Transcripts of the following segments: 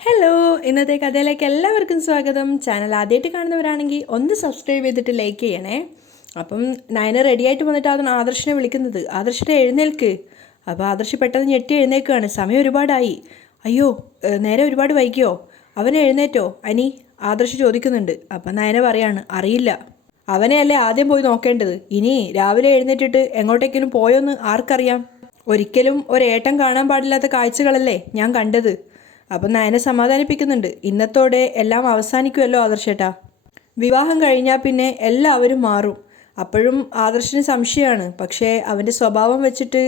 Hello, ഇന്നത്തെ കഥയിലേക്ക് എല്ലാവർക്കും സ്വാഗതം. ചാനൽ ആദ്യമായിട്ട് കാണുന്നവരാണെങ്കിൽ ഒന്ന് സബ്സ്ക്രൈബ് ചെയ്തിട്ട് ലൈക്ക് ചെയ്യണേ. അപ്പം നയന റെഡി ആയിട്ട് വന്നിട്ടാണ് ആദർശിനെ വിളിക്കുന്നത്. ആദർശിനെ എഴുന്നേൽക്ക്. അപ്പോൾ ആദർശ് പെട്ടെന്ന് ഞെട്ടി എഴുന്നേൽക്കുകയാണ്. സമയം ഒരുപാടായി. അയ്യോ, നേരെ ഒരുപാട് വൈകിയോ? അവനെ എഴുന്നേറ്റോ അനി? ആദർശ് ചോദിക്കുന്നുണ്ട്. അപ്പം നയന പറയാണ്, അറിയില്ല. അവനെയല്ലേ ആദ്യം പോയി നോക്കേണ്ടത്. ഇനി രാവിലെ എഴുന്നേറ്റിട്ട് എങ്ങോട്ടേക്കെങ്കിലും പോയോന്ന് ആർക്കറിയാം? ഒരിക്കലും ഒരേട്ടം കാണാൻ പാടില്ലാത്ത കാഴ്ചകളല്ലേ ഞാൻ കണ്ടത്. അപ്പം നയനെ സമാധാനിപ്പിക്കുന്നുണ്ട്. ഇന്നത്തോടെ എല്ലാം അവസാനിക്കുമല്ലോ ആദർശേട്ടാ. വിവാഹം കഴിഞ്ഞാൽ പിന്നെ എല്ലാവരും മാറും. അപ്പോഴും ആദർശിന് സംശയമാണ്. പക്ഷേ അവൻ്റെ സ്വഭാവം വെച്ചിട്ട്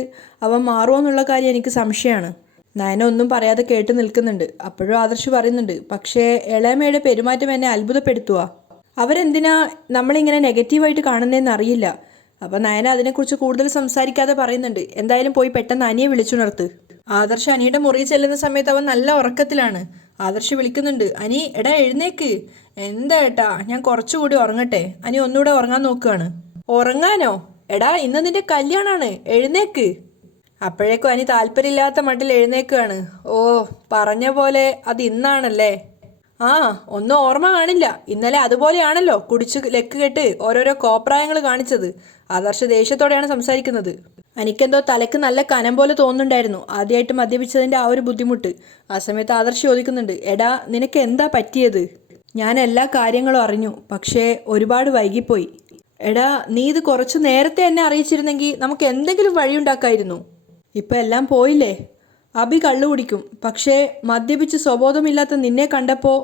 അവൻ മാറുമോ എന്നുള്ള കാര്യം എനിക്ക് സംശയമാണ്. നയന ഒന്നും പറയാതെ കേട്ട് നിൽക്കുന്നുണ്ട്. അപ്പോഴും ആദർശ് പറയുന്നുണ്ട്, പക്ഷേ ഇളയമയുടെ പെരുമാറ്റം എന്നെ അത്ഭുതപ്പെടുത്തുക. അവരെന്തിനാ നമ്മളിങ്ങനെ നെഗറ്റീവായിട്ട് കാണുന്നതെന്ന് അറിയില്ല. അപ്പം നയന അതിനെക്കുറിച്ച് കൂടുതൽ സംസാരിക്കാതെ പറയുന്നുണ്ട്, എന്തായാലും പോയി പെട്ടെന്ന് അനിയെ വിളിച്ചുണർത്ത്. ആദർശ് അനിയുടെ മുറിയിൽ ചെല്ലുന്ന സമയത്ത് അവൻ നല്ല ഉറക്കത്തിലാണ്. ആദർശ് വിളിക്കുന്നുണ്ട്, അനി എടാ എഴുന്നേക്ക്. എന്താ ഏട്ടാ, ഞാൻ കുറച്ചുകൂടി ഉറങ്ങട്ടെ. അനി ഒന്നുകൂടെ ഉറങ്ങാൻ നോക്കുകയാണ്. ഉറങ്ങാനോ? എടാ ഇന്ന് നിന്റെ കല്യാണമാണ്, എഴുന്നേക്ക്. അപ്പോഴേക്കും അനി താല്പര്യമില്ലാത്ത മട്ടിൽ എഴുന്നേക്കുകയാണ്. ഓ, പറഞ്ഞ പോലെ അത് ഇന്നാണല്ലേ. ആ, ഒന്നും ഓർമ്മ കാണില്ല. ഇന്നലെ അതുപോലെയാണല്ലോ കുടിച്ച് ലെക്ക് കെട്ട് ഓരോരോ കോപ്രായങ്ങൾ കാണിച്ചത്. ആദർശ് ദേഷ്യത്തോടെയാണ് സംസാരിക്കുന്നത്. എനിക്കെന്തോ തലക്ക് നല്ല കനം പോലെ തോന്നുന്നുണ്ടായിരുന്നു ആദ്യമായിട്ട് മദ്യപിച്ചതിൻ്റെ ആ ഒരു ബുദ്ധിമുട്ട്. ആ സമയത്ത് ആദർശ് ചോദിക്കുന്നുണ്ട്, എടാ നിനക്ക് എന്താ പറ്റിയത്? ഞാൻ എല്ലാ കാര്യങ്ങളും അറിഞ്ഞു, പക്ഷേ ഒരുപാട് വൈകിപ്പോയി. എടാ നീ ഇത് കുറച്ച് നേരത്തെ എന്നെ അറിയിച്ചിരുന്നെങ്കിൽ നമുക്ക് എന്തെങ്കിലും വഴിയുണ്ടാക്കായിരുന്നു. ഇപ്പം എല്ലാം പോയില്ലേ. അബി കള്ളു കുടിക്കും, പക്ഷേ മദ്യപിച്ച് സ്വബോധമില്ലാത്ത നിന്നെ കണ്ടപ്പോൾ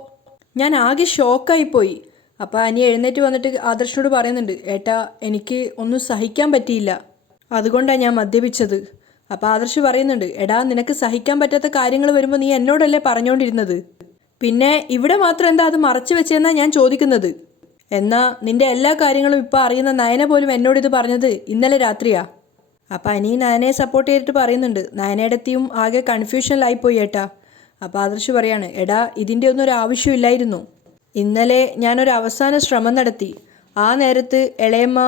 ഞാൻ ആകെ ഷോക്കായിപ്പോയി. അപ്പോൾ അനി എഴുന്നേറ്റ് വന്നിട്ട് ആദർശനോട് പറയുന്നുണ്ട്, ഏട്ടാ എനിക്ക് ഒന്നും സഹിക്കാൻ പറ്റിയില്ല, അതുകൊണ്ടാണ് ഞാൻ മദ്യപിച്ചത്. അപ്പോൾ ആദർശ് പറയുന്നുണ്ട്, എടാ നിനക്ക് സഹിക്കാൻ പറ്റാത്ത കാര്യങ്ങൾ വരുമ്പോൾ നീ എന്നോടല്ലേ പറഞ്ഞുകൊണ്ടിരുന്നത്. പിന്നെ ഇവിടെ മാത്രം എന്താ അത് മറച്ചു വെച്ചതെന്നാണ് ഞാൻ ചോദിക്കുന്നത്. എന്നാ നിന്റെ എല്ലാ കാര്യങ്ങളും ഇപ്പോൾ അറിയുന്ന നയന പോലും എന്നോടിത് പറഞ്ഞത് ഇന്നലെ രാത്രിയാ. അപ്പം അനി നയനയെ സപ്പോർട്ട് ചെയ്തിട്ട് പറയുന്നുണ്ട്, നയനയുടെത്തിയും ആകെ കൺഫ്യൂഷനിലായിപ്പോയി ഏട്ടാ. അപ്പോൾ ആദർശ് പറയാണ്, എടാ ഇതിൻ്റെ ഒന്നും ഒരു ആവശ്യമില്ലായിരുന്നു. ഇന്നലെ ഞാനൊരു അവസാന ശ്രമം നടത്തി. ആ നേരത്ത് ഇളയമ്മ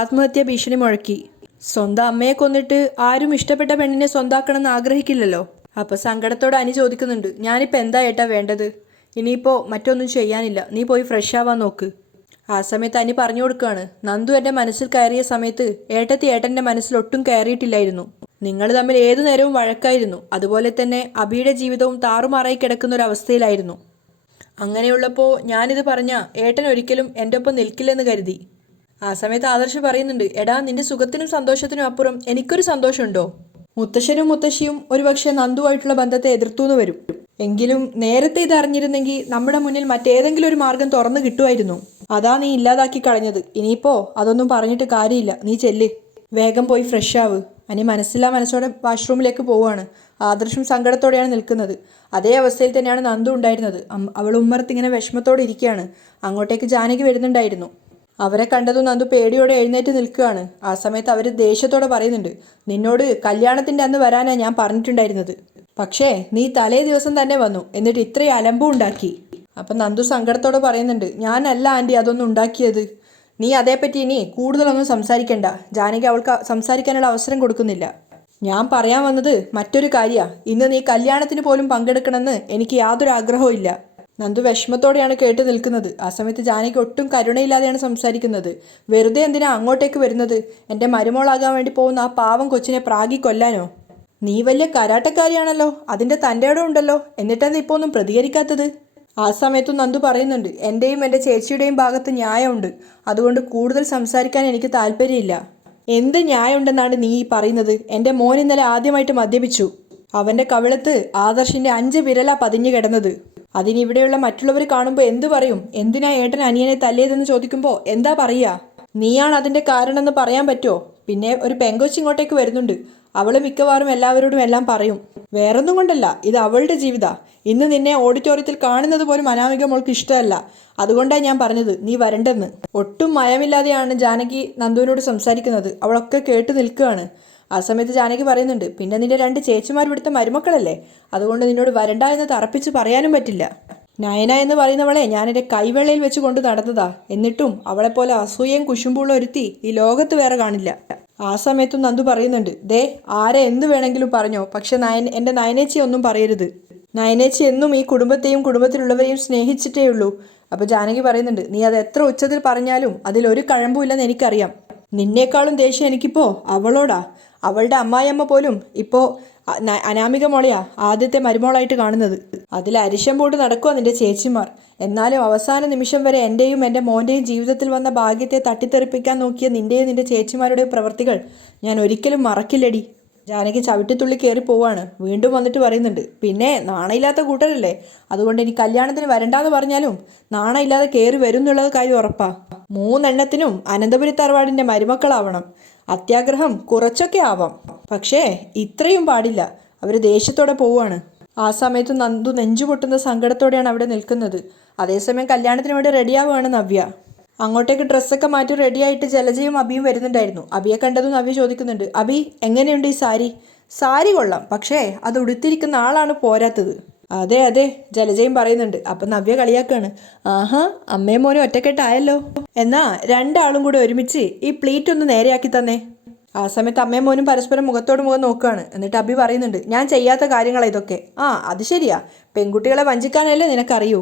ആത്മഹത്യാ ഭീഷണി മുഴക്കി. സ്വന്തം അമ്മയെ കൊന്നിട്ട് ആരും ഇഷ്ടപ്പെട്ട പെണ്ണിനെ സ്വന്താക്കണമെന്ന് ആഗ്രഹിക്കില്ലല്ലോ. അപ്പോൾ സങ്കടത്തോടെ അനി ചോദിക്കുന്നുണ്ട്, ഞാനിപ്പോൾ എന്താ ഏട്ടാ വേണ്ടത്? ഇനിയിപ്പോൾ മറ്റൊന്നും ചെയ്യാനില്ല, നീ പോയി ഫ്രഷ് ആവാൻ നോക്ക്. ആ സമയത്ത് അനി പറഞ്ഞു കൊടുക്കുകയാണ്, നന്ദു എൻ്റെ മനസ്സിൽ കയറിയ സമയത്ത് ഏട്ടത്തി ഏട്ടൻ്റെ മനസ്സിൽ ഒട്ടും കയറിയിട്ടില്ലായിരുന്നു. നിങ്ങൾ തമ്മിൽ ഏതു നേരവും വഴക്കായിരുന്നു. അതുപോലെ തന്നെ അബിയുടെ ജീവിതവും താറുമാറായി കിടക്കുന്ന ഒരു അവസ്ഥയിലായിരുന്നു. അങ്ങനെയുള്ളപ്പോൾ ഞാനിത് പറഞ്ഞ ഏട്ടൻ ഒരിക്കലും എൻ്റെ ഒപ്പം നിൽക്കില്ലെന്ന് കരുതി. ആ സമയത്ത് ആദർശ് പറയുന്നുണ്ട്, എടാ നിന്റെ സുഖത്തിനും സന്തോഷത്തിനും അപ്പുറം എനിക്കൊരു സന്തോഷമുണ്ടോ? മുത്തശ്ശനും മുത്തശ്ശിയും ഒരുപക്ഷെ നന്ദുവായിട്ടുള്ള ബന്ധത്തെ എതിർത്തുനിന്ന് വരും. എങ്കിലും നേരത്തെ ഇത് അറിഞ്ഞിരുന്നെങ്കിൽ നമ്മുടെ മുന്നിൽ മറ്റേതെങ്കിലും ഒരു മാർഗം തുറന്നു കിട്ടുമായിരുന്നു. അതാ നീ ഇല്ലാതാക്കി കളഞ്ഞത്. ഇനിയിപ്പോൾ അതൊന്നും പറഞ്ഞിട്ട് കാര്യമില്ല, നീ ചെല്ല്. വേഗം പോയി ഫ്രഷ് ആവ്. അനി മനസ്സില്ലാ മനസ്സോടെ വാഷ്റൂമിലേക്ക് പോവുകയാണ്. ആദർശം സങ്കടത്തോടെയാണ് നിൽക്കുന്നത്. അതേ അവസ്ഥയിൽ തന്നെയാണ് നന്ദു ഉണ്ടായിരുന്നത്. അവൾ ഉമ്മറത്ത് ഇങ്ങനെ വിഷമത്തോടെ ഇരിക്കുകയാണ്. അങ്ങോട്ടേക്ക് ജാനകി വരുന്നുണ്ടായിരുന്നു. അവരെ കണ്ടതും നന്ദു പേടിയോടെ എഴുന്നേറ്റ് നിൽക്കുകയാണ്. ആ സമയത്ത് അവർ ദേഷ്യത്തോടെ പറയുന്നുണ്ട്, നിന്നോട് കല്യാണത്തിൻ്റെ അന്ന് വരാനാണ് ഞാൻ പറഞ്ഞിട്ടുണ്ടായിരുന്നത്. പക്ഷേ നീ തലേ ദിവസം തന്നെ വന്നു, എന്നിട്ട് ഇത്രയും അലമ്പും ഉണ്ടാക്കി. അപ്പം നന്ദു സങ്കടത്തോടെ പറയുന്നുണ്ട്, ഞാനല്ല ആൻറ്റി അതൊന്നും ഉണ്ടാക്കിയത്. നീ അതേപ്പറ്റി ഇനി കൂടുതലൊന്നും സംസാരിക്കണ്ട. ജാനകി അവൾക്ക് സംസാരിക്കാനുള്ള അവസരം കൊടുക്കുന്നില്ല. ഞാൻ പറയാൻ വന്നത് മറ്റൊരു കാര്യമാണ്. ഇന്ന് നീ കല്യാണത്തിന് പോലും പങ്കെടുക്കണമെന്ന് എനിക്ക് യാതൊരു ആഗ്രഹവും ഇല്ല. നന്ദു വിഷമത്തോടെയാണ് കേട്ട് നിൽക്കുന്നത്. ആ സമയത്ത് ജാനകി ഒട്ടും കരുണയില്ലാതെയാണ് സംസാരിക്കുന്നത്. വെറുതെ എന്തിനാ അങ്ങോട്ടേക്ക് വരുന്നത്? എൻ്റെ മരുമോളാകാൻ വേണ്ടി പോകുന്ന ആ പാവം കൊച്ചിനെ പ്രാഗി കൊല്ലാനോ? നീ വലിയ കരാട്ടക്കാരിയാണല്ലോ, അതിൻ്റെ തൻ്റെ ഇടം ഉണ്ടല്ലോ, എന്നിട്ടെന്താ ഇപ്പോൾ ഒന്നും പ്രതികരിക്കാത്തത്? ആ സമയത്തും നന്ദു പറയുന്നുണ്ട്, എൻ്റെയും എൻ്റെ ചേച്ചിയുടെയും ഭാഗത്ത് ന്യായമുണ്ട്. അതുകൊണ്ട് കൂടുതൽ സംസാരിക്കാൻ എനിക്ക് താല്പര്യമില്ല. എന്ത് ന്യായമുണ്ടെന്നാണ് നീ പറയുന്നത്? എൻ്റെ മോൻ ഇന്നലെ ആദ്യമായിട്ട് മദ്യപിച്ചു. അവൻ്റെ കവിളത്ത് ആദർശിൻ്റെ 5 വിരലാ പതിഞ്ഞു കിടന്നത്. അതിനിവിടെയുള്ള മറ്റുള്ളവർ കാണുമ്പോൾ എന്തു പറയും? എന്തിനാ ഏട്ടൻ അനിയനെ തല്ലിയതെന്ന് ചോദിക്കുമ്പോൾ എന്താ പറയുക? നീയാണ് അതിൻ്റെ കാരണമെന്ന് പറയാൻ പറ്റുമോ? പിന്നെ ഒരു പെങ്കൊച്ച് ഇങ്ങോട്ടേക്ക് വരുന്നുണ്ട്. അവൾ മിക്കവാറും എല്ലാവരോടും എല്ലാം പറയും. വേറൊന്നും കൊണ്ടല്ല, ഇത് അവളുടെ ജീവിതമാണ്. ഇന്ന് നിന്നെ ഓഡിറ്റോറിയത്തിൽ കാണുന്നത് പോലും അനാമിക മോൾക്ക് ഇഷ്ടമല്ല. അതുകൊണ്ടാണ് ഞാൻ പറഞ്ഞത് നീ വരണ്ടെന്ന്. ഒട്ടും മയമില്ലാതെയാണ് ജാനകി നന്ദുവിനോട് സംസാരിക്കുന്നത്. അവളൊക്കെ കേട്ട് നിൽക്കുകയാണ്. ആ സമയത്ത് ജാനകി പറയുന്നുണ്ട്, പിന്നെ നിന്റെ 2 ചേച്ചിമാർ ഇവിടുത്തെ മരുമക്കളല്ലേ, അതുകൊണ്ട് നിന്നോട് വരണ്ട എന്ന് തറപ്പിച്ച് പറയാനും പറ്റില്ല. നയന എന്ന് പറയുന്നവളെ ഞാൻ എൻ്റെ കൈവെള്ളയിൽ വെച്ച് കൊണ്ട് നടന്നതാ. എന്നിട്ടും അവളെപ്പോലെ അസൂയയും കുശുമ്പുള്ള ഒരുത്തി ഈ ലോകത്ത് വേറെ കാണില്ല. ആ സമയത്തും നന്ദു പറയുന്നുണ്ട്, ദേ ആരെ എന്ത് വേണമെങ്കിലും പറഞ്ഞോ, പക്ഷെ എൻ്റെ നയനേച്ചി ഒന്നും പറയരുത്. നയനേച്ചി എന്നും ഈ കുടുംബത്തെയും കുടുംബത്തിലുള്ളവരെയും സ്നേഹിച്ചിട്ടേ ഉള്ളൂ. അപ്പോൾ ജാനകി പറയുന്നുണ്ട്, നീ അത് എത്ര ഉച്ചത്തിൽ പറഞ്ഞാലും അതിലൊരു കഴമ്പുമില്ലെന്ന് എനിക്കറിയാം. നിന്നേക്കാളും ദേഷ്യം എനിക്കിപ്പോൾ അവളോടാ. അവളുടെ അമ്മായിയമ്മ പോലും ഇപ്പോൾ അനാമിക മോളെയാ ആദ്യത്തെ മരുമോളായിട്ട് കാണുന്നത്. അതിൽ അരിശം പോട്ട് നടക്കുക നിന്റെ ചേച്ചിമാർ. എന്നാലും അവസാന നിമിഷം വരെ എൻ്റെയും എൻ്റെ മോൻ്റെയും ജീവിതത്തിൽ വന്ന ഭാഗ്യത്തെ തട്ടിത്തെറിപ്പിക്കാൻ നോക്കിയ നിൻ്റെയും നിൻ്റെ ചേച്ചിമാരുടെ പ്രവൃത്തികൾ ഞാൻ ഒരിക്കലും മറക്കില്ലടി. ജാനകി ചവിട്ടിത്തുള്ളി കയറി പോവാണ്. വീണ്ടും വന്നിട്ട് പറയുന്നുണ്ട്, പിന്നെ നാണയില്ലാത്ത കൂട്ടരല്ലേ, അതുകൊണ്ട് ഇനി കല്യാണത്തിന് വരണ്ടാന്ന് പറഞ്ഞാലും നാണയില്ലാതെ കയറി വരും എന്നുള്ളത് കാര്യം ഉറപ്പാ. 3 എണ്ണത്തിനും അനന്തപുരി തറവാടിൻ്റെ മരുമക്കളാവണം. അത്യാഗ്രഹം കുറച്ചൊക്കെ ആവാം, പക്ഷേ ഇത്രയും പാടില്ല. അവർ ദേഷ്യത്തോടെ പോവുകയാണ്. ആ സമയത്ത് നന്ദു നെഞ്ചുപൊട്ടുന്ന സങ്കടത്തോടെയാണ് അവിടെ നിൽക്കുന്നത്. അതേസമയം കല്യാണത്തിന് വേണ്ടി റെഡിയാവുകയാണ് നവ്യ. അങ്ങോട്ടേക്ക് ഡ്രസ്സൊക്കെ മാറ്റി റെഡിയായിട്ട് ജലജയും അബിയും വരുന്നുണ്ടായിരുന്നു. അബിയെ കണ്ടതും നവ്യ ചോദിക്കുന്നുണ്ട്, അബി എങ്ങനെയുണ്ട് ഈ സാരി? സാരി കൊള്ളാം, പക്ഷേ അത് ഉടുത്തിരിക്കുന്ന ആളാണ് പോരാത്തത്. അതെ അതെ, ജലജയും പറയുന്നുണ്ട്. അപ്പം നവ്യ കളിയാക്കാണ്, ആഹാ അമ്മയും മോനും ഒറ്റക്കെട്ടായല്ലോ. എന്നാ രണ്ടാളും കൂടെ ഒരുമിച്ച് ഈ പ്ലീറ്റ് ഒന്ന് നേരെയാക്കി തന്നെ. ആ സമയത്ത് അമ്മയും മോനും പരസ്പരം മുഖത്തോട് മുഖം നോക്കുകയാണ്. എന്നിട്ട് അബി പറയുന്നുണ്ട്, ഞാൻ ചെയ്യാത്ത കാര്യങ്ങളാണ് ഇതൊക്കെ. ആ അത് ശരിയാ, പെൺകുട്ടികളെ വഞ്ചിക്കാനല്ലേ നിനക്കറിയൂ.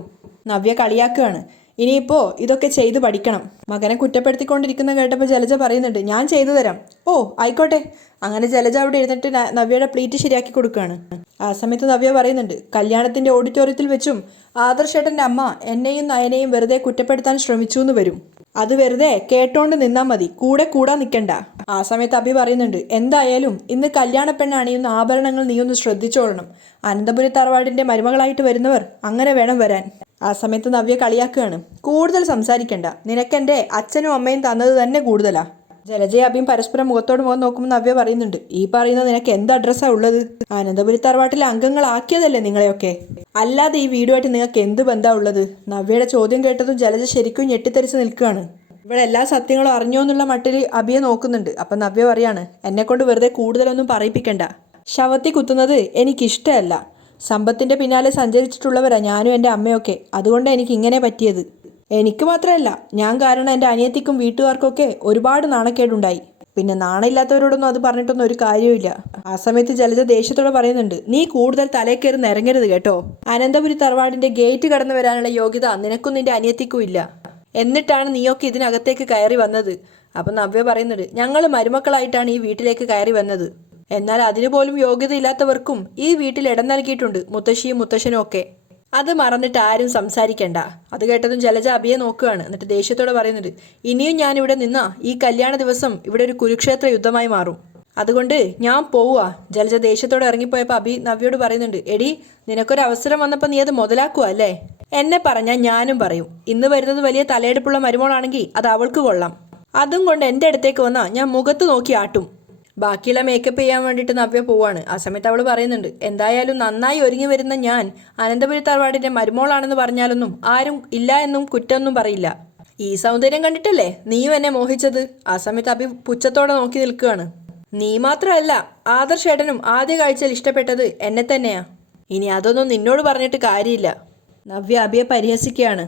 നവ്യ കളിയാക്കുകയാണ്. ഇനിയിപ്പോൾ ഇതൊക്കെ ചെയ്ത് പഠിക്കണം. മകനെ കുറ്റപ്പെടുത്തിക്കൊണ്ടിരിക്കുന്ന കേട്ടപ്പോൾ ജലജ പറയുന്നുണ്ട്, ഞാൻ ചെയ്തു തരാം. ഓ ആയിക്കോട്ടെ. അങ്ങനെ ജലജ അവിടെ ഇരുന്നിട്ട് നവ്യയുടെ പ്ലീറ്റ് ശരിയാക്കി കൊടുക്കുകയാണ്. ആ സമയത്ത് നവ്യ പറയുന്നുണ്ട്, കല്യാണത്തിൻ്റെ ഓഡിറ്റോറിയത്തിൽ വെച്ചും ആദർശേട്ടൻ്റെ അമ്മ എന്നെയും നയനെയും വെറുതെ കുറ്റപ്പെടുത്താൻ ശ്രമിച്ചു എന്ന് വരും. അത് വെറുതെ കേട്ടോണ്ട് നിന്നാൽ മതി, കൂടെ കൂടാൻ നിൽക്കണ്ട. ആ സമയത്ത് അബി പറയുന്നുണ്ട്, എന്തായാലും ഇന്ന് കല്യാണ പെണ്ണ് അണിയുന്ന ആഭരണങ്ങൾ നീ ഒന്ന് ശ്രദ്ധിച്ചോളണം. അനന്തപുരി തറവാടിൻ്റെ മരുമകളായിട്ട് വരുന്നവർ അങ്ങനെ വേണം വരാൻ. ആ സമയത്ത് നവ്യ കളിയാക്കുകയാണ്, കൂടുതൽ സംസാരിക്കണ്ട, നിനക്കെൻ്റെ അച്ഛനും അമ്മയും തന്നത് തന്നെ കൂടുതലാ. ജലജയ അബിയും പരസ്പരം മുഖത്തോട് മുഖം നോക്കുമ്പോൾ നവ്യ പറയുന്നുണ്ട്, ഈ പറയുന്ന നിനക്ക് എന്ത് അഡ്രസ്സാണ് ഉള്ളത്? അനന്തപുരി തറവാട്ടിലെ അംഗങ്ങളാക്കിയതല്ലേ നിങ്ങളെയൊക്കെ, അല്ലാതെ ഈ വീടുമായിട്ട് നിങ്ങൾക്ക് എന്ത് ബന്ധമാണ് ഉള്ളത്? നവ്യയുടെ ചോദ്യം കേട്ടതും ജലജ ശരിക്കും ഞെട്ടിത്തെറിച്ച് നിൽക്കുകയാണ്. ഇവിടെ എല്ലാ സത്യങ്ങളും അറിഞ്ഞോ എന്നുള്ള മട്ടിൽ അബിയെ നോക്കുന്നുണ്ട്. അപ്പം നവ്യ പറയാണ്, എന്നെക്കൊണ്ട് വെറുതെ കൂടുതലൊന്നും പറയിപ്പിക്കണ്ട. ശവത്തി കുത്തുന്നത് എനിക്കിഷ്ടമല്ല. സമ്പത്തിൻ്റെ പിന്നാലെ സഞ്ചരിച്ചിട്ടുള്ളവരാ ഞാനും എൻ്റെ അമ്മയൊക്കെ. അതുകൊണ്ടാണ് എനിക്ക് ഇങ്ങനെ പറ്റിയത്. എനിക്ക് മാത്രമല്ല, ഞാൻ കാരണം എൻ്റെ അനിയത്തിക്കും വീട്ടുകാർക്കൊക്കെ ഒരുപാട് നാണക്കേടുണ്ടായി. പിന്നെ നാണയില്ലാത്തവരോടൊന്നും അത് പറഞ്ഞിട്ടൊന്നും ഒരു കാര്യമില്ല. ആ സമയത്ത് ജലജ ദേഷ്യത്തോടെ പറയുന്നുണ്ട്, നീ കൂടുതൽ തലേ കയറി നിരങ്ങരുത് കേട്ടോ. അനന്തപുരി തറവാടിൻ്റെ ഗേറ്റ് കടന്നു വരാനുള്ള യോഗ്യത നിനക്കും നിൻ്റെ അനിയത്തിക്കും ഇല്ല. എന്നിട്ടാണ് നീയൊക്കെ ഇതിനകത്തേക്ക് കയറി വന്നത്. അപ്പം നവ്യ പറയുന്നുണ്ട്, ഞങ്ങൾ മരുമക്കളായിട്ടാണ് ഈ വീട്ടിലേക്ക് കയറി വന്നത്. എന്നാൽ അതിനുപോലും യോഗ്യതയില്ലാത്തവർക്കും ഈ വീട്ടിൽ ഇടം നൽകിയിട്ടുണ്ട് മുത്തശ്ശിയും മുത്തശ്ശനും ഒക്കെ. അത് മറന്നിട്ട് ആരും സംസാരിക്കണ്ട. അത് കേട്ടതും ജലജ അബിയെ നോക്കുകയാണ്. എന്നിട്ട് ദേഷ്യത്തോടെ പറയുന്നുണ്ട്, ഇനിയും ഞാനിവിടെ നിന്നാ ഈ കല്യാണ ദിവസം ഇവിടെ ഒരു കുരുക്ഷേത്ര യുദ്ധമായി മാറും. അതുകൊണ്ട് ഞാൻ പോവുക. ജലജ ദേഷ്യത്തോടെ ഇറങ്ങിപ്പോയപ്പോൾ അബി നവ്യോട് പറയുന്നുണ്ട്, എടി നിനക്കൊരു അവസരം വന്നപ്പോൾ നീ അത് മുതലാക്കുക അല്ലേ? എന്നെ പറഞ്ഞാൽ ഞാനും പറയും. ഇന്ന് വരുന്നത് വലിയ തലയെടുപ്പുള്ള മരുമോളാണെങ്കിൽ അത് അവൾക്ക് കൊള്ളാം. അതും കൊണ്ട് എൻ്റെ അടുത്തേക്ക് വന്നാൽ ഞാൻ മുഖത്ത് നോക്കി ആട്ടും. ബാക്കിയുള്ള മേക്കപ്പ് ചെയ്യാൻ വേണ്ടിയിട്ട് നവ്യ പോവാണ്. ആ സമയത്ത് അവൾ പറയുന്നുണ്ട്, എന്തായാലും നന്നായി ഒരുങ്ങി വരുന്ന ഞാൻ അനന്തപുരി തറവാടിൻ്റെ മരുമോളാണെന്ന് പറഞ്ഞാലൊന്നും ആരും ഇല്ല എന്നും കുറ്റമൊന്നും പറയില്ല. ഈ സൗന്ദര്യം കണ്ടിട്ടല്ലേ നീയും എന്നെ മോഹിച്ചത്? ആ സമയത്ത് അഭി പുച്ഛത്തോടെ നോക്കി നിൽക്കുകയാണ്. നീ മാത്രമല്ല, ആദർശേട്ടനും ആദ്യ കാഴ്ചയിൽ ഇഷ്ടപ്പെട്ടത് എന്നെ തന്നെയാ. ഇനി അതൊന്നും നിന്നോട് പറഞ്ഞിട്ട് കാര്യമില്ല. നവ്യ അഭിയെ പരിഹസിക്കുകയാണ്.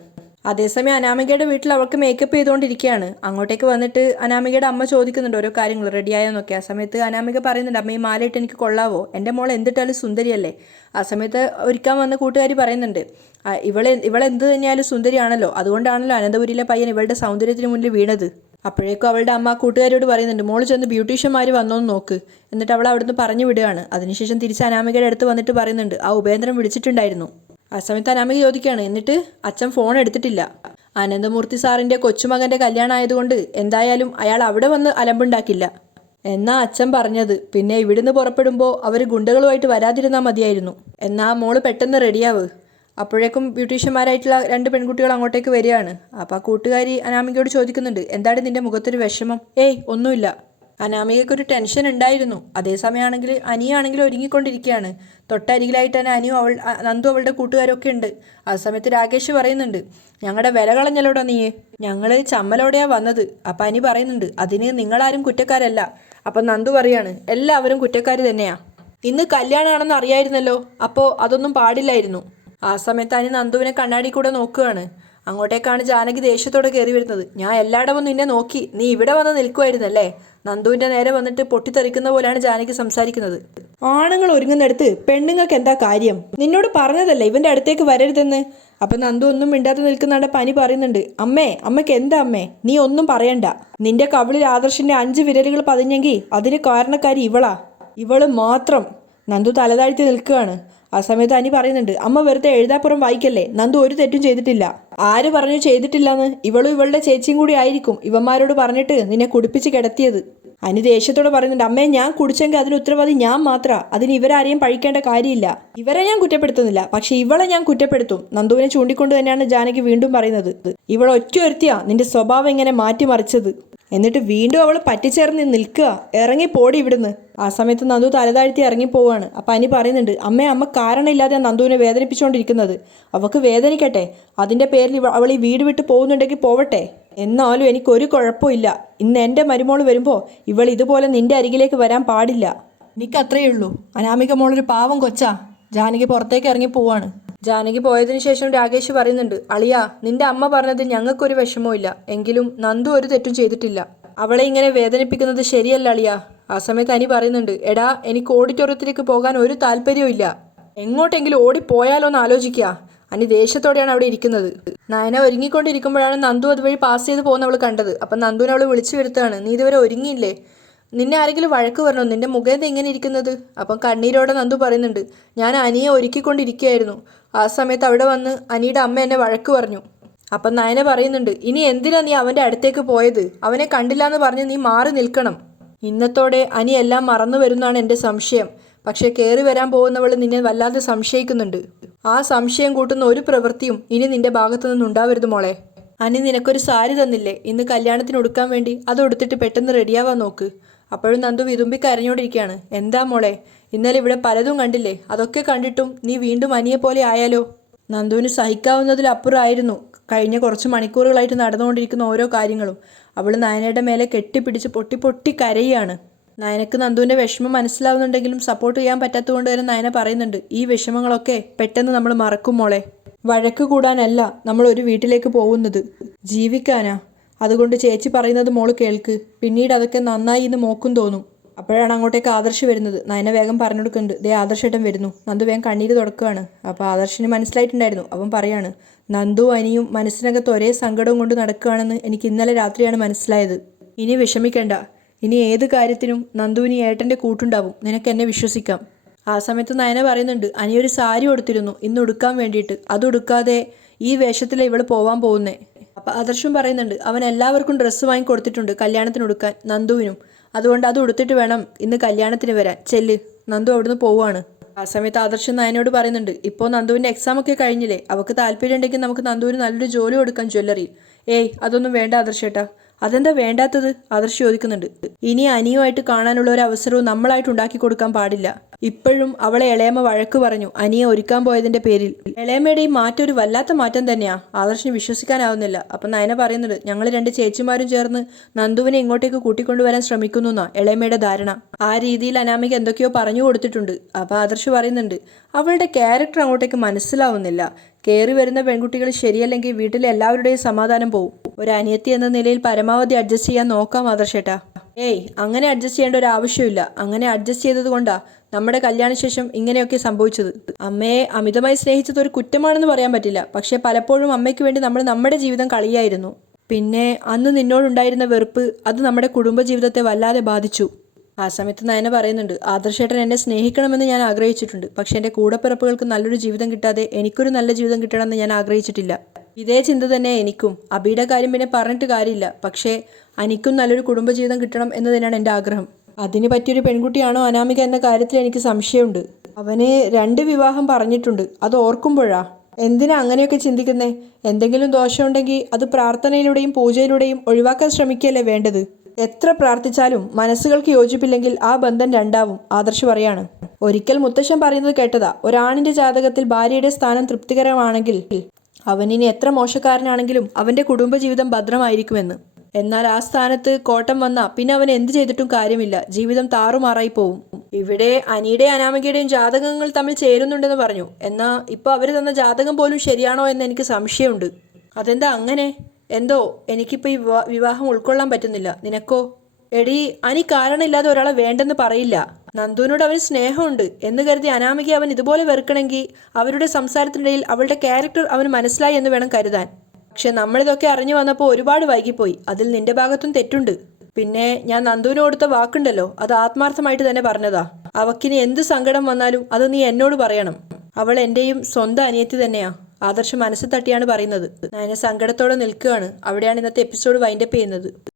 അതേസമയം അനാമികയുടെ വീട്ടിൽ അവൾക്ക് മേക്കപ്പ് ചെയ്തുകൊണ്ടിരിക്കുകയാണ്. അങ്ങോട്ടേക്ക് വന്നിട്ട് അനാമികയുടെ അമ്മ ചോദിക്കുന്നുണ്ട് ഓരോ കാര്യങ്ങൾ റെഡിയായോന്നൊക്കെ. ആ സമയത്ത് അനാമിക പറയുന്നുണ്ട്, അമ്മ ഈ മാലയിട്ട് എനിക്ക് കൊള്ളാവോ? എൻ്റെ മോൾ എന്തിട്ടാലും സുന്ദരിയല്ലേ? ആ സമയത്ത് ഒരുക്കാൻ വന്ന കൂട്ടുകാരി പറയുന്നുണ്ട്, ഇവളെന്ത് തന്നെയാലും സുന്ദരിയാണല്ലോ, അതുകൊണ്ടാണല്ലോ അനന്തപുരിയിലെ പയ്യൻ ഇവളുടെ സൗന്ദര്യത്തിന് മുന്നിൽ വീണത്. അപ്പോഴേക്കും അവളുടെ അമ്മ കൂട്ടുകാരിയോട് പറയുന്നുണ്ട്, മോൾ ചെന്ന് ബ്യൂട്ടീഷ്യന്മാർ വന്നോന്ന് നോക്ക്. എന്നിട്ട് അവൾ അവിടുന്ന് പറഞ്ഞു വിടുകയാണ്. അതിനുശേഷം തിരിച്ച് അനാമികയുടെ അടുത്ത് വന്നിട്ട് പറയുന്നുണ്ട്, ആ ഉപേന്ദ്രൻ വിളിച്ചിട്ടുണ്ടായിരുന്നു. ആ സമയത്ത് അനാമിക ചോദിക്കുകയാണ്, എന്നിട്ട് അച്ഛൻ ഫോൺ എടുത്തിട്ടില്ല. അനന്തമൂർത്തി സാറിൻ്റെ കൊച്ചുമകൻ്റെ കല്യാണം ആയതുകൊണ്ട് എന്തായാലും അയാൾ അവിടെ വന്ന് അലമ്പുണ്ടാക്കില്ല എന്നാ അച്ഛൻ പറഞ്ഞത്. പിന്നെ ഇവിടുന്ന് പുറപ്പെടുമ്പോൾ അവർ ഗുണ്ടകളുമായിട്ട് വരാതിരുന്നാൽ മതിയായിരുന്നു. എന്നാ മോള് പെട്ടെന്ന് റെഡിയാവ്. അപ്പോഴേക്കും ബ്യൂട്ടീഷ്യന്മാരായിട്ടുള്ള 2 പെൺകുട്ടികൾ അങ്ങോട്ടേക്ക് വരികയാണ്. അപ്പോൾ ആ കൂട്ടുകാരി അനാമികയോട് ചോദിക്കുന്നുണ്ട്, എന്താണ് നിൻ്റെ മുഖത്തൊരു വിഷമം? ഏയ് ഒന്നുമില്ല. അനാമികയ്ക്കൊരു ടെൻഷൻ ഉണ്ടായിരുന്നു. അതേസമയമാണെങ്കിൽ അനിയാണെങ്കിൽ ഒരുങ്ങിക്കൊണ്ടിരിക്കുകയാണ്. തൊട്ടരികിലായിട്ട് തന്നെ നന്ദു അവളുടെ കൂട്ടുകാരൊക്കെ ഉണ്ട്. ആ സമയത്ത് രാകേഷ് പറയുന്നുണ്ട്, ഞങ്ങളുടെ വില കളഞ്ഞല്ലോടാ നീ, ഞങ്ങൾ ചമ്മലോടെയാണ് വന്നത്. അപ്പം അനി പറയുന്നുണ്ട്, അതിന് നിങ്ങളാരും കുറ്റക്കാരല്ല. അപ്പം നന്ദു പറയാണ്, എല്ലാവരും കുറ്റക്കാർ തന്നെയാണ്. ഇന്ന് കല്യാണമാണെന്ന് അറിയായിരുന്നല്ലോ, അപ്പോൾ അതൊന്നും പാടില്ലായിരുന്നു. ആ സമയത്ത് അനി നന്ദുവിനെ കണ്ണാടി കൂടെ നോക്കുകയാണ്. അങ്ങോട്ടേക്കാണ് ജാനകി ദേഷ്യത്തോടെ കയറി വരുന്നത്. ഞാൻ എല്ലായിടവും നിന്നെ നോക്കി, നീ ഇവിടെ വന്ന് നിൽക്കുമായിരുന്നല്ലേ? നന്ദുവിൻ്റെ നേരെ വന്നിട്ട് പൊട്ടിത്തെറിക്കുന്ന പോലെയാണ് ജാനകി സംസാരിക്കുന്നത്. ആണുങ്ങൾ ഒരുങ്ങുന്നിടത്ത് പെണ്ണുങ്ങൾക്ക് എന്താ കാര്യം? നിന്നോട് പറഞ്ഞതല്ലേ ഇവൻ്റെ അടുത്തേക്ക് വരരുതെന്ന്. അപ്പം നന്ദു ഒന്നും മിണ്ടാതെ നിൽക്കുന്നാണ്ട് പനി പറയുന്നുണ്ട്, അമ്മയ്ക്ക് എന്താ അമ്മേ? നീ ഒന്നും പറയണ്ട. നിന്റെ കവിളിൽ ആദർശിൻ്റെ 5 വിരലുകൾ പതിഞ്ഞെങ്കിൽ അതിന് കാരണക്കാരി ഇവളാ, ഇവള് മാത്രം. നന്ദു തലതാഴ്ത്തി നിൽക്കുകയാണ്. ആ സമയത്ത് അനി പറയുന്നുണ്ട്, അമ്മ വെറുതെ എഴുതാപ്പുറം വായിക്കല്ലേ, നന്ദു ഒരു തെറ്റും ചെയ്തിട്ടില്ല. ആര് പറഞ്ഞു ചെയ്തിട്ടില്ലെന്ന്? ഇവളും ഇവളുടെ ചേച്ചിയും കൂടി ആയിരിക്കും ഇവന്മാരോട് പറഞ്ഞിട്ട് നിന്നെ കുടിപ്പിച്ച് കിടത്തിയത്. അനി ദേഷ്യത്തോടെ പറയുന്നുണ്ട്, അമ്മേ ഞാൻ കുടിച്ചെങ്കിൽ അതിന് ഉത്തരവാദി ഞാൻ മാത്രം, അതിന് ഇവരാരെയും പഴിക്കേണ്ട കാര്യമില്ല. ഇവരെ ഞാൻ കുറ്റപ്പെടുത്തുന്നില്ല, പക്ഷെ ഇവളെ ഞാൻ കുറ്റപ്പെടുത്തും. നന്ദുവിനെ ചൂണ്ടിക്കൊണ്ട് തന്നെയാണ് ജാനകി വീണ്ടും പറയുന്നത്. ഇവൾ ഒറ്റ ഒരുത്തിയാ നിന്റെ സ്വഭാവം ഇങ്ങനെ മാറ്റിമറിച്ചത്. എന്നിട്ട് വീണ്ടും അവൾ പറ്റിച്ചേർന്ന് നിൽക്കുക, ഇറങ്ങി പോടി ഇവിടുന്ന്. ആ സമയത്ത് നന്ദു തലതാഴ്ത്തി ഇറങ്ങിപ്പോവാണ്. അപ്പം അനി പറയുന്നുണ്ട്, അമ്മ കാരണമില്ലാതെ നന്ദുവിനെ വേദനിപ്പിച്ചുകൊണ്ടിരിക്കുന്നത്. അവൾക്ക് വേദനിക്കട്ടെ, അതിൻ്റെ പേരിൽ അവൾ ഈ വീട് വിട്ട് പോകുന്നുണ്ടെങ്കിൽ പോവട്ടെ. എന്നാലും എനിക്കൊരു കുഴപ്പമില്ല. ഇന്ന് എൻ്റെ മരുമോൾ വരുമ്പോൾ ഇവൾ ഇതുപോലെ നിന്റെ അരികിലേക്ക് വരാൻ പാടില്ല. എനിക്കത്രയേ ഉള്ളൂ. അനാമിക മോളൊരു പാവം കൊച്ചാ. ജാനകി പുറത്തേക്ക് ഇറങ്ങി പോവാണ്. ജാനകി പോയതിനു ശേഷം രാകേഷ് പറയുന്നുണ്ട്, അളിയാ നിന്റെ അമ്മ പറഞ്ഞതിൽ ഞങ്ങൾക്കൊരു വിഷമവും ഇല്ല, എങ്കിലും നന്ദു ഒരു തെറ്റും ചെയ്തിട്ടില്ല. അവളെ ഇങ്ങനെ വേദനിപ്പിക്കുന്നത് ശരിയല്ല അളിയാ. ആ സമയത്ത് അനി പറയുന്നുണ്ട്, എടാ എനിക്ക് ഓഡിറ്റോറിയത്തിലേക്ക് പോകാൻ ഒരു താല്പര്യവും ഇല്ല. എങ്ങോട്ടെങ്കിലും ഓടിപ്പോയാലോ എന്ന് ആലോചിക്കുക. അനി ദേഷ്യത്തോടെയാണ് അവിടെ ഇരിക്കുന്നത്. നയന ഒരുങ്ങിക്കൊണ്ടിരിക്കുമ്പോഴാണ് നന്ദു അതുവഴി പാസ് ചെയ്ത് പോകുന്ന അവൾ കണ്ടത്. അപ്പം നന്ദുവിനെ അവൾ വിളിച്ചു വരുത്താണ്, നീ ഇതുവരെ ഒരുങ്ങിയില്ലേ? നിന്നെ ആരെങ്കിലും വഴക്ക് പറഞ്ഞോ? നിന്റെ മുഖം എങ്ങനെ ഇരിക്കുന്നത്? അപ്പം കണ്ണീരോടെ നന്ദു പറയുന്നുണ്ട്, ഞാൻ അനിയെ ഒരുക്കിക്കൊണ്ടിരിക്കുകയായിരുന്നു. ആ സമയത്ത് അവിടെ വന്ന് അനിയുടെ അമ്മ എന്നെ വഴക്ക് പറഞ്ഞു. അപ്പം നയന പറയുന്നുണ്ട്, ഇനി എന്തിനാ നീ അവൻ്റെ അടുത്തേക്ക് പോയത്? അവനെ കണ്ടില്ല എന്ന് പറഞ്ഞ് നീ മാറി നിൽക്കണം. ഇന്നത്തോടെ അനി എല്ലാം മറന്നു വരുന്നതാണ് എൻ്റെ സംശയം. പക്ഷേ കയറി വരാൻ പോകുന്നവൾ നിന്നെ വല്ലാതെ സംശയിക്കുന്നുണ്ട്. ആ സംശയം കൂട്ടുന്ന ഒരു പ്രവൃത്തിയും ഇനി നിന്റെ ഭാഗത്തു നിന്നുണ്ടാവരുത് മോളെ. അനി നിനക്കൊരു സാരി തന്നില്ലേ ഇന്ന് കല്യാണത്തിന് ഉടുക്കാൻ വേണ്ടി? അത് ഉടുത്തിട്ട് പെട്ടെന്ന് റെഡിയാവാൻ നോക്ക്. അപ്പോഴും നന്ദു വിതുമ്പി കരഞ്ഞോണ്ടിരിക്കുകയാണ്. എന്താ മോളെ, ഇന്നലെ ഇവിടെ പലതും കണ്ടില്ലേ? അതൊക്കെ കണ്ടിട്ടും നീ വീണ്ടും അനിയെ പോലെ ആയാലോ? നന്ദുവിന് സഹിക്കാവുന്നതിലപ്പുറമായിരുന്നു കഴിഞ്ഞ കുറച്ച് മണിക്കൂറുകളായിട്ട് നടന്നുകൊണ്ടിരിക്കുന്ന ഓരോ കാര്യങ്ങളും. അവൾ നയനയുടെ മേലെ കെട്ടിപ്പിടിച്ച് പൊട്ടി പൊട്ടി കരയാണ്. നയനക്ക് നന്ദുവിൻ്റെ വിഷമം മനസ്സിലാവുന്നുണ്ടെങ്കിലും സപ്പോർട്ട് ചെയ്യാൻ പറ്റാത്തതുകൊണ്ട് തന്നെ നയന പറയുന്നുണ്ട്, ഈ വിഷമങ്ങളൊക്കെ പെട്ടെന്ന് നമ്മൾ മറക്കും മോളെ. വഴക്ക് കൂടാനല്ല നമ്മൾ ഒരു വീട്ടിലേക്ക് പോകുന്നത്, ജീവിക്കാനാ. അതുകൊണ്ട് ചേച്ചി പറയുന്നത് മോള് കേൾക്ക്. പിന്നീട് അതൊക്കെ നന്നായി എന്ന് മോക്കും തോന്നും. അപ്പോഴാണ് അങ്ങോട്ടേക്ക് ആദർശ് വരുന്നത്. നയന വേഗം പറഞ്ഞു കൊടുക്കുന്നുണ്ട്, ദേ ആദർശേട്ടൻ വരുന്നു. നന്ദു വേഗം കണ്ണീര് തുടക്കുകയാണ്. അപ്പോൾ ആദർശിന് മനസ്സിലായിട്ടുണ്ടായിരുന്നു. അവൻ പറയാണ്, നന്ദു അനിയും മനസ്സിനകത്ത് ഒരേ സങ്കടവും കൊണ്ട് നടക്കുകയാണെന്ന് എനിക്ക് ഇന്നലെ രാത്രിയാണ് മനസ്സിലായത്. ഇനി വിഷമിക്കേണ്ട. ഇനി ഏത് കാര്യത്തിനും നന്ദുവിന് ഏട്ടൻ്റെ കൂട്ടുണ്ടാവും. നിനക്ക് എന്നെ വിശ്വസിക്കാം. ആ സമയത്ത് നയന പറയുന്നുണ്ട്, അനിയൊരു സാരി കൊടുത്തിരുന്നു ഇന്ന് ഉടുക്കാൻ വേണ്ടിയിട്ട്. അത് ഉടുക്കാതെ ഈ വേഷത്തിലെ ഇവൾ പോവാൻ പോകുന്നേ. അപ്പം ആദർശും പറയുന്നുണ്ട്, അവൻ എല്ലാവർക്കും ഡ്രസ്സ് വാങ്ങി കൊടുത്തിട്ടുണ്ട് കല്യാണത്തിന് ഉടുക്കാൻ, നന്ദുവിനും. അതുകൊണ്ട് അത് ഉടുത്തിട്ട് വേണം ഇന്ന് കല്യാണത്തിന് വരാൻ. ചെല്ല്. നന്ദു അവിടുന്ന് പോവുകയാണ്. ആ സമയത്ത് ആദർശം നയനോട് പറയുന്നുണ്ട്, ഇപ്പോൾ നന്ദുവിൻ്റെ എക്സാം ഒക്കെ കഴിഞ്ഞില്ലേ, അവൾക്ക് താല്പര്യം ഉണ്ടെങ്കിൽ നമുക്ക് നന്ദുവിന് നല്ലൊരു ജോലി കൊടുക്കാം ജ്വല്ലറിയിൽ. ഏയ് അതൊന്നും വേണ്ട ആദർശേട്ടാ. അതെന്താ വേണ്ടാത്തത്? ആദർശ് ചോദിക്കുന്നുണ്ട്. ഇനി അനിയുമായിട്ട് കാണാനുള്ള ഒരു അവസരവും നമ്മളായിട്ട് ഉണ്ടാക്കി കൊടുക്കാൻ പാടില്ല. ഇപ്പോഴും അവളെ ഇളയമ്മ വഴക്ക് പറഞ്ഞു അനിയെ ഒരുക്കാൻ പോയതിൻ്റെ പേരിൽ. ഇളയമ്മയുടെ ഈ മാറ്റം ഒരു വല്ലാത്ത മാറ്റം തന്നെയാ. ആദർശിന് വിശ്വസിക്കാനാവുന്നില്ല. അപ്പം നയന പറയുന്നുണ്ട്, ഞങ്ങൾ 2 ചേച്ചിമാരും ചേർന്ന് നന്ദുവിനെ ഇങ്ങോട്ടേക്ക് കൂട്ടിക്കൊണ്ടുവരാൻ ശ്രമിക്കുന്നു എന്നാ ഇളയമ്മയുടെ ധാരണ. ആ രീതിയിൽ അനാമിക എന്തൊക്കെയോ പറഞ്ഞു കൊടുത്തിട്ടുണ്ട്. അപ്പം ആദർശ് പറയുന്നുണ്ട്, അവളുടെ ക്യാരക്ടർ അങ്ങോട്ടേക്ക് മനസ്സിലാവുന്നില്ല. കയറി വരുന്ന പെൺകുട്ടികൾ ശരിയല്ലെങ്കിൽ വീട്ടിലെ എല്ലാവരുടെയും സമാധാനം പോവും. ഒരു അനിയത്തി എന്ന നിലയിൽ പരമാവധി അഡ്ജസ്റ്റ് ചെയ്യാൻ നോക്കാം ആദർശേട്ടാ. ഏയ് അങ്ങനെ അഡ്ജസ്റ്റ് ചെയ്യേണ്ട ഒരു ആവശ്യമില്ല. അങ്ങനെ അഡ്ജസ്റ്റ് ചെയ്തത് കൊണ്ടാ നമ്മുടെ കല്യാണശേഷം ഇങ്ങനെയൊക്കെ സംഭവിച്ചത്. അമ്മയെ അമിതമായി സ്നേഹിച്ചത് ഒരു കുറ്റമാണെന്ന് പറയാൻ പറ്റില്ല. പക്ഷേ പലപ്പോഴും അമ്മയ്ക്ക് വേണ്ടി നമ്മൾ നമ്മുടെ ജീവിതം കളിയായിരുന്നു. പിന്നെ അന്ന് നിന്നോടുണ്ടായിരുന്ന വെറുപ്പ് അത് നമ്മുടെ കുടുംബജീവിതത്തെ വല്ലാതെ ബാധിച്ചു. ആ സമയത്ത് നയന പറയുന്നുണ്ട്, ആദർശേട്ടൻ എന്നെ സ്നേഹിക്കണമെന്ന് ഞാൻ ആഗ്രഹിച്ചിട്ടുണ്ട്. പക്ഷേ എൻ്റെ കൂടപ്പിറപ്പുകൾക്ക് നല്ലൊരു ജീവിതം കിട്ടാതെ എനിക്കൊരു നല്ല ജീവിതം കിട്ടണമെന്ന് ഞാൻ ആഗ്രഹിച്ചിട്ടില്ല. ഇതേ ചിന്ത തന്നെ എനിക്കും. അബിയുടെ കാര്യം പിന്നെ പറഞ്ഞിട്ട് കാര്യമില്ല. പക്ഷേ എനിക്കും നല്ലൊരു കുടുംബജീവിതം കിട്ടണം എന്ന് തന്നെയാണ് എൻ്റെ ആഗ്രഹം. അതിന് പറ്റിയൊരു പെൺകുട്ടിയാണോ അനാമിക എന്ന കാര്യത്തിൽ എനിക്ക് സംശയമുണ്ട്. അവന് 2 വിവാഹം പറഞ്ഞിട്ടുണ്ട്. അത് ഓർക്കുമ്പോഴാ എന്തിനാ അങ്ങനെയൊക്കെ ചിന്തിക്കുന്നേ? എന്തെങ്കിലും ദോഷമുണ്ടെങ്കിൽ അത് പ്രാർത്ഥനയിലൂടെയും പൂജയിലൂടെയും ഒഴിവാക്കാൻ ശ്രമിക്കുകയല്ലേ വേണ്ടത്. എത്ര പ്രാർത്ഥിച്ചാലും മനസ്സുകൾക്ക് യോജിപ്പില്ലെങ്കിൽ ആ ബന്ധം രണ്ടാവും. ആദർശ് പറയാണ്. ഒരിക്കൽ മുത്തശ്ശൻ പറയുന്നത് കേട്ടതാ, ഒരാണിന്റെ ജാതകത്തിൽ ഭാര്യയുടെ സ്ഥാനം തൃപ്തികരമാണെങ്കിൽ അവനിനി എത്ര മോശക്കാരനാണെങ്കിലും അവന്റെ കുടുംബജീവിതം ഭദ്രമായിരിക്കുമെന്ന്. എന്നാൽ ആ സ്ഥാനത്ത് കോട്ടം വന്നാൽ പിന്നെ അവൻ എന്ത് ചെയ്തിട്ടും കാര്യമില്ല. ജീവിതം താറുമാറായി പോവും. ഇവിടെ അനിയുടെ അനാമികയുടെയും ജാതകങ്ങൾ തമ്മിൽ ചേരുന്നുണ്ടെന്ന് പറഞ്ഞു. എന്നാൽ ഇപ്പോൾ അവർ തന്ന ജാതകം പോലും ശരിയാണോ എന്ന് എനിക്ക് സംശയമുണ്ട്. അതെന്താ അങ്ങനെ? എന്തോ എനിക്കിപ്പോൾ ഈ വിവാഹം ഉൾക്കൊള്ളാൻ പറ്റുന്നില്ല. നിനക്കോ? എടി, അനി കാരണമില്ലാതെ ഒരാളെ വേണ്ടെന്ന് പറയില്ല. നന്ദുവിനോട് അവന് സ്നേഹമുണ്ട് എന്ന് കരുതി അനാമികയെ അവൻ ഇതുപോലെ വെറുക്കണമെങ്കിൽ അവരുടെ സംസാരത്തിനിടയിൽ അവളുടെ ക്യാരക്ടർ അവന് മനസ്സിലായി എന്ന് വേണം കരുതാൻ. പക്ഷെ നമ്മളിതൊക്കെ അറിഞ്ഞു വന്നപ്പോൾ ഒരുപാട് വൈകിപ്പോയി. അതിൽ നിന്റെ ഭാഗത്തും തെറ്റുണ്ട്. പിന്നെ ഞാൻ നന്ദുവിന് കൊടുത്ത വാക്കുണ്ടല്ലോ, അത് ആത്മാർത്ഥമായിട്ട് തന്നെ പറഞ്ഞതാ. അവക്കിനി എന്ത് സങ്കടം വന്നാലും അത് നീ എന്നോട് പറയണം. അവൾ എൻ്റെയും സ്വന്തം അനിയത്തി തന്നെയാ. ആദർശ് മനസ്സ് തട്ടിയാണ് പറയുന്നത്. ഞാൻ സങ്കടത്തോടെ നിൽക്കുകയാണ്. അവിടെയാണ് ഇന്നത്തെ എപ്പിസോഡ് വൈൻഡപ്പ് ചെയ്യുന്നത്.